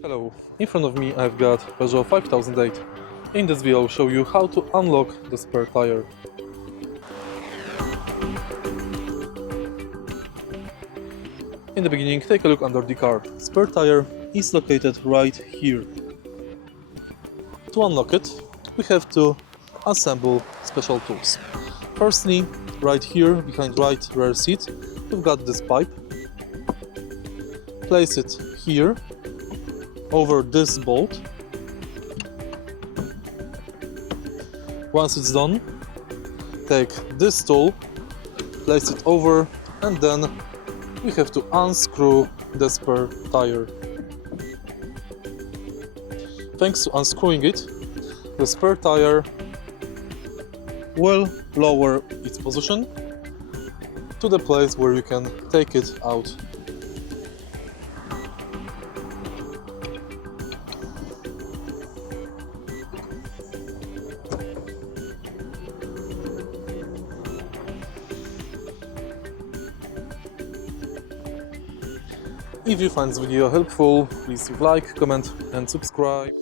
Hello, in front of me I've got Peugeot 5008. In this video I'll show you how to unlock the spare tire. In the beginning, take a look under the car. Spare tire is located right here. To unlock it, we have to assemble special tools. Firstly, right here behind right rear seat, we've got this pipe. Place it here over this bolt. Once it's done, take this tool, place it over, and then we have to unscrew the spare tire. Thanks to unscrewing it, the spare tire will lower its position to the place where you can take it out. If you find this video helpful, please leave a like, comment and subscribe.